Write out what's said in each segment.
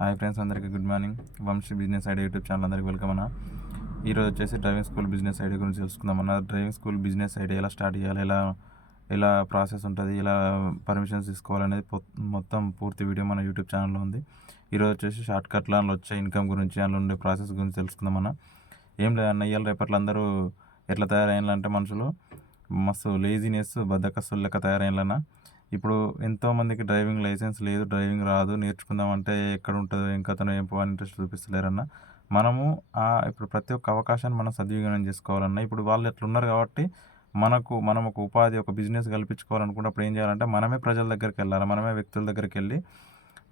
Hi friends అందరికీ good morning. Vamsi business idea YouTube channel అందరికీ welcome అన్న. ఈరోజు వచ్చేసి డ్రైవింగ్ స్కూల్ బిజినెస్ ఐడియా గురించి తెలుసుకుందామన్న డ్రైవింగ్ స్కూల్ బిజినెస్ ఐడియా ఎలా స్టార్ట్ చేయాలి ఎలా ఎలా ప్రాసెస్ ఉంటుంది ఎలా పర్మిషన్స్ తీసుకోవాలనేది మొత్తం పూర్తి వీడియో మన యూట్యూబ్ ఛానల్లో ఉంది. ఈరోజు వచ్చేసి షార్ట్ కట్లో అందులో వచ్చే ఇన్కమ్ గురించి అందులో ఉండే ప్రాసెస్ గురించి తెలుసుకుందామన్నా ఏం లేదన్న ఇవాళ రేపట్లో అందరూ ఎట్లా తయారైనాలంటే మనుషులు మస్తు లేజినెస్ బద్దకస్తులు లెక్క తయారైన ఇప్పుడు ఎంతోమందికి డ్రైవింగ్ లైసెన్స్ లేదు డ్రైవింగ్ రాదు నేర్చుకుందామంటే ఎక్కడ ఉంటుందో ఇంకా అతను ఏం పోవాలని ఇంట్రెస్ట్ చూపిస్తలేరన్న. మనము ఇప్పుడు ప్రతి ఒక్క అవకాశాన్ని మనం సద్వినియోగం చేసుకోవాలన్న. ఇప్పుడు వాళ్ళు ఎట్లున్నారు కాబట్టి మనకు మనం ఒక ఉపాధి ఒక బిజినెస్ కల్పించుకోవాలనుకున్నప్పుడు ఏం చేయాలంటే మనమే ప్రజల దగ్గరికి వెళ్ళాలి మనమే వ్యక్తుల దగ్గరికి వెళ్ళి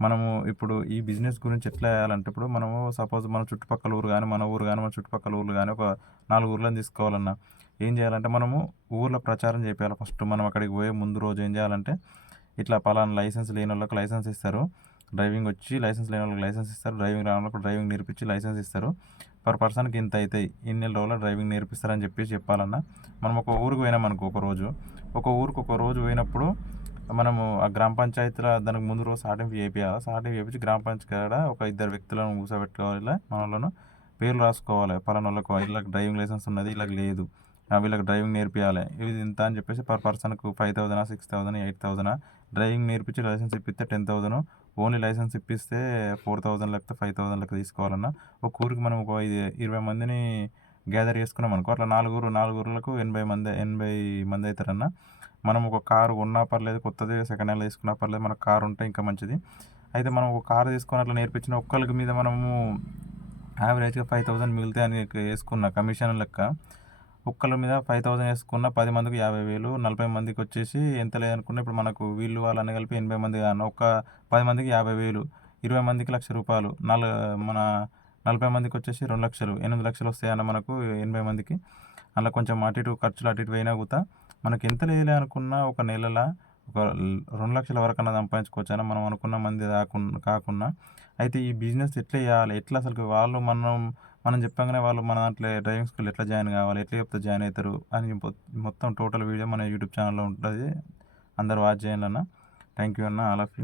మనము ఇప్పుడు ఈ బిజినెస్ గురించి ఎట్లా వేయాలంటే ఇప్పుడు మనము సపోజ్ మన చుట్టుపక్కల ఊరు కానీ మన ఊరు కానీ మన చుట్టుపక్కల ఊర్లు కానీ ఒక నాలుగు ఊర్లను తీసుకోవాలన్నా. ఏం చేయాలంటే మనము ఊర్లో ప్రచారం చేయాలి. ఫస్ట్ మనం అక్కడికి పోయే ముందు రోజు ఏం చేయాలంటే ఇట్లా పలానా లైసెన్స్ లేని వాళ్ళకి లైసెన్స్ ఇస్తారు. డ్రైవింగ్ వచ్చి లైసెన్స్ లేని వాళ్ళకి లైసెన్స్ ఇస్తారు. డ్రైవింగ్ రాని వాళ్ళకి డ్రైవింగ్ నేర్పించి లైసెన్స్ ఇస్తారు. పర్ పర్సన్కి ఇంత అవుతాయి ఇన్ని రోజుల డ్రైవింగ్ నేర్పిస్తారని చెప్పేసి చెప్పాలన్నా మనం ఒక ఊరికి పోయినాం అనుకో ఒక రోజు. ఒక ఊరికి ఒక రోజు పోయినప్పుడు మనము ఆ గ్రామ పంచాయతీలో దానికి ముందు రోజు సాటింపు చేయించాలి సాటింపు చేయించి గ్రామ పంచాయతీ ఒక ఇద్దరు వ్యక్తులను కూర్చోబెట్టుకోవాలి మనలను పేర్లు రాసుకోవాలి. పలానా వాళ్ళకు వీళ్ళకి డ్రైవింగ్ లైసెన్స్ ఉన్నది వీళ్ళకి లేదు. వీళ్ళకి డ్రైవింగ్ నేర్పించాలి ఇది ఇంత అని చెప్పేసి per పర్సన్కు five thousand six thousand eight thousand driving నేర్పించి లైసెన్స్ ఇప్పిస్తే టెన్ థౌసండ్ ఓన్లీ లైసెన్స్ ఇప్పిస్తే ఫోర్ థౌసండ్ లేకపోతే ఫైవ్ థౌసండ్ లెక్క తీసుకోవాలన్నా ఒక ఊరికి మనం ఒక ఇది ఇరవై మందిని గ్యాదర్ చేసుకున్నాం అనుకో అట్లా నాలుగురు నాలుగురులకు ఎనభై మంది ఎనభై మంది అవుతారన్న మనం ఒక కారు ఉన్నా పర్లేదు కొత్తది సెకండ్ హ్యాండ్ తీసుకున్నా పర్లేదు మనకు కారు ఉంటే ఇంకా మంచిది. అయితే మనం ఒక కారు తీసుకొని అట్లా నేర్పించిన ఒక్కరికి మీద మనము యావరేజ్గా ఫైవ్ థౌసండ్ మిగిలితే అని వేసుకున్న కమిషన్ లెక్క ఒక్కళ్ళ మీద ఫైవ్ థౌసండ్ వేసుకున్న పది మందికి యాభై వేలు నలభై మందికి వచ్చేసి ఎంత లేదనుకున్న ఇప్పుడు మనకు వీళ్ళు వాళ్ళని కలిపి ఎనభై మంది కానీ ఒక పది మందికి యాభై వేలు ఇరవై మందికి లక్ష రూపాయలు నల్ మన నలభై మందికి వచ్చేసి రెండు లక్షలు ఎనిమిది లక్షలు వస్తాయన్న మనకు ఎనభై మందికి. అలా కొంచెం అటు ఇటు ఖర్చులు అటు ఇటు పోయినా కూడా మనకి ఎంత లేదులే అనుకున్నా ఒక నెలల ఒక రెండు లక్షల వరకు అన్న మనం అనుకున్న మంది కాకుండా కాకుండా అయితే ఈ బిజినెస్ ఎట్లా చేయాలి? ఎట్లా అసలు వాళ్ళు మనం మనం చెప్పగానే వాళ్ళు మన దాంట్లో డ్రైవింగ్ స్కూల్ ఎట్లా జాయిన్ కావాలి ఎట్లా చెప్తే జాయిన్ అవుతారు అని మొత్తం టోటల్ వీడియో మన యూట్యూబ్ ఛానల్లో ఉంటుంది. అందరు వాచ్ చేయండి అన్న. థ్యాంక్ యూ అన్న. All of you